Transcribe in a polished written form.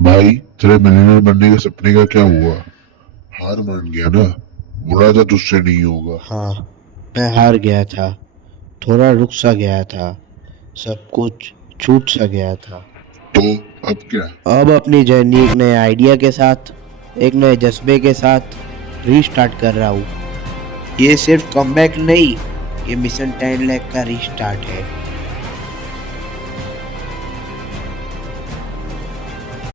भाई तेरे मिलियनर बनने के सपने का क्या हुआ? हार मान गया ना? बुरा था तुझसे नहीं होगा। हाँ, मैं हार गया था। थोड़ा रुक सा गया था। सब कुछ छूट सा गया था। तो अब क्या? अब अपनी जर्नी एक नए आइडिया के साथ, एक नए जज्बे के साथ रीस्टार्ट कर रहा हूँ। ये सिर्फ कमबैक नहीं, ये मिशन 10 लाख का रीस्टार्ट है।